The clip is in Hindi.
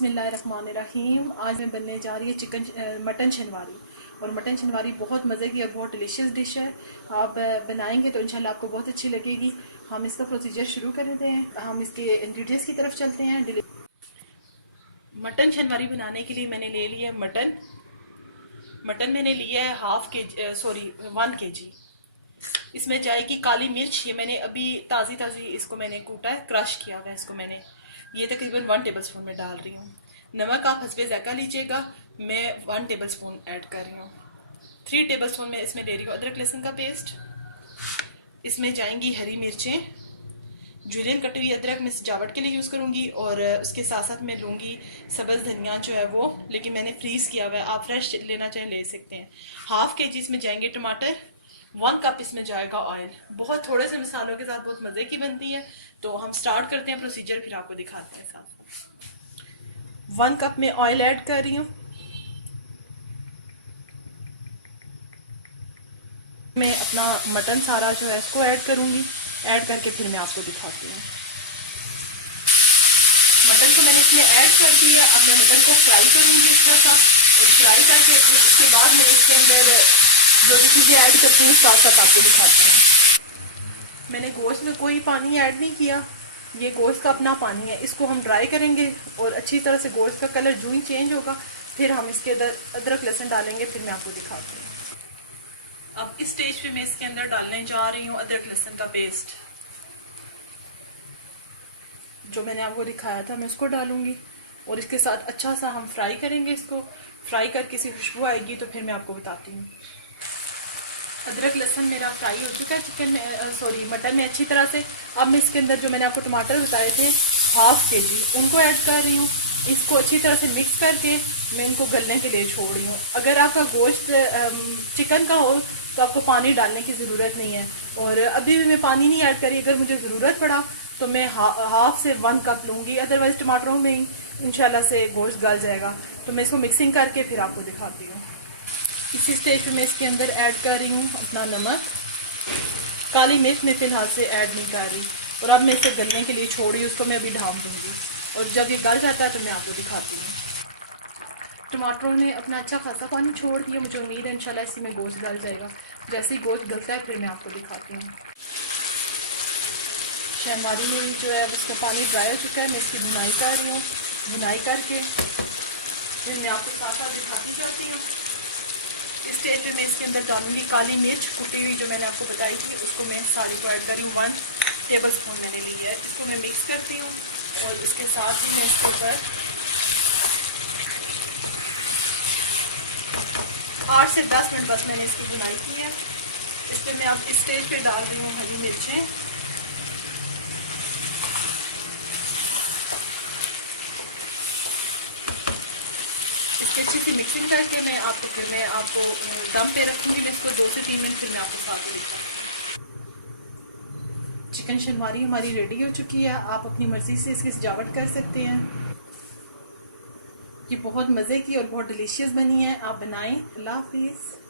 बिस्मिल्लाहिर्रहमानिर्रहीम। आज मैं बनने जा रही है मटन शनवारी। और मटन शनवारी बहुत मज़े की और बहुत डिलीशियस डिश है। आप बनाएंगे तो इंशाल्लाह आपको बहुत अच्छी लगेगी। हम इसका प्रोसीजर शुरू कर देते हैं। हम इसके इंग्रेडिएंट्स की तरफ चलते हैं। मटन शनवारी बनाने के लिए मैंने ले लिया मटन मैंने लिया है 1 kg। इसमें जाएगी काली मिर्च। ये मैंने अभी ताज़ी इसको मैंने कूटा है, क्रश किया हुआ है इसको मैंने। ये तकरीबन 1 टेबलस्पून में डाल रही हूँ। नमक आप हस्बे ज़ायका लीजिएगा। मैं 1 टेबलस्पून ऐड कर रही हूँ। 3 टेबलस्पून में इसमें ले रही हूँ अदरक लहसुन का पेस्ट। इसमें जाएंगी हरी मिर्चें, जुलियन कटी हुई अदरक मैं सजावट के लिए यूज़ करूँगी। और उसके साथ साथ मैं लूँगी सब्ज़ धनिया जो है वो, लेकिन मैंने फ्रीज़ किया हुआ है, आप फ्रेश लेना चाहें ले सकते हैं। 1/2 kg इसमें जाएंगे टमाटर। 1 कप इसमें जाएगा ऑयल। बहुत थोड़े से मसालों के साथ बहुत मज़े की बनती है। तो हम स्टार्ट करते हैं प्रोसीजर, फिर आपको दिखाते हैं साथ। 1 कप में ऑयल ऐड कर रही हूँ। मैं अपना मटन सारा जो है इसको ऐड करूँगी। ऐड करके फिर मैं आपको दिखाती हूँ। मटन को मैंने इसमें ऐड कर दिया। अब मैं मटन को फ्राई करूँगी इस तरह सा। फ्राई करके फिर उसके बाद मैं इसके अंदर जो भी चीज़ें ऐड करती हूँ साथ साथ आपको दिखाती हूँ। मैंने गोश्त में कोई पानी ऐड नहीं किया, ये गोश्त का अपना पानी है। इसको हम ड्राई करेंगे और अच्छी तरह से गोश्त का कलर जो ही चेंज होगा फिर हम इसके अंदर अदरक लहसुन डालेंगे, फिर मैं आपको दिखाती हूँ। अब इस स्टेज पे मैं इसके अंदर डालने जा रही हूँ अदरक लहसुन का पेस्ट। जो मैंने आपको दिखाया था मैं उसको डालूंगी और इसके साथ अच्छा सा हम फ्राई करेंगे। इसको फ्राई करके इसी खुशबू आएगी तो फिर मैं आपको बताती हूँ। अदरक लहसुन मेरा फ्राई हो चुका है मटन में अच्छी तरह से। अब मैं इसके अंदर जो मैंने आपको टमाटर बताए थे 1/2 kg उनको ऐड कर रही हूँ। इसको अच्छी तरह से मिक्स करके मैं इनको गलने के लिए छोड़ रही हूँ। अगर आपका गोश्त चिकन का हो तो आपको पानी डालने की ज़रूरत नहीं है। और अभी भी मैं पानी नहीं ऐड करी। अगर मुझे ज़रूरत पड़ा तो मैं 1/2 से 1 कप लूँगी, अदरवाइज़ टमाटरों में ही इंशाल्लाह से गोश्त गल जाएगा। तो मैं इसको मिक्सिंग करके फिर आपको दिखाती हूँ। इसी स्टेज पे मैं इसके अंदर ऐड कर रही हूँ अपना नमक। काली मिर्च मैं फ़िलहाल से ऐड नहीं कर रही। और अब मैं इसे गलने के लिए छोड़ रही हूँ, उसको मैं अभी ढाँप दूँगी और जब ये गल जाता है तो मैं आपको दिखाती हूँ। टमाटरों ने अपना अच्छा खासा पानी छोड़ दिया। मुझे उम्मीद है इंशाल्लाह इसी में गोश्त गल जाएगा। जैसे ही गोश्त गलता है फिर मैं आपको दिखाती हूँ। शनवारी में जो है उसका पानी ड्राई हो चुका है। मैं इसकी बुनाई कर रही हूँ। बुनाई करके फिर मैं आपको साथ साथ दिखाती चलती हूँ। इस स्टेज पे मैं इसके अंदर डालूंगी काली मिर्च कुटी हुई जो मैंने आपको बताई थी, उसको मैं सारी को ऐड कर रही हूँ। 1 टेबलस्पून मैंने ली है। इसको मैं मिक्स करती हूँ और इसके साथ ही मैं इसके ऊपर 8 से 10 मिनट बस मैंने इसकी बुनाई की है। इस पर मैं अब इस स्टेज पे डाल रही हूँ हरी मिर्चें। इसकी अच्छी सी मिक्सिंग करके मैं आपको दम पे रखूँगी। मैं इसको 2 से 3 मिनट फिर मैं आपको साथ दूँगी। चिकन शनवारी हमारी रेडी हो चुकी है। आप अपनी मर्ज़ी से इसकी सजावट कर सकते हैं। ये बहुत मज़े की और बहुत डिलीशियस बनी है। आप बनाएं। अल्लाह हाफिज़।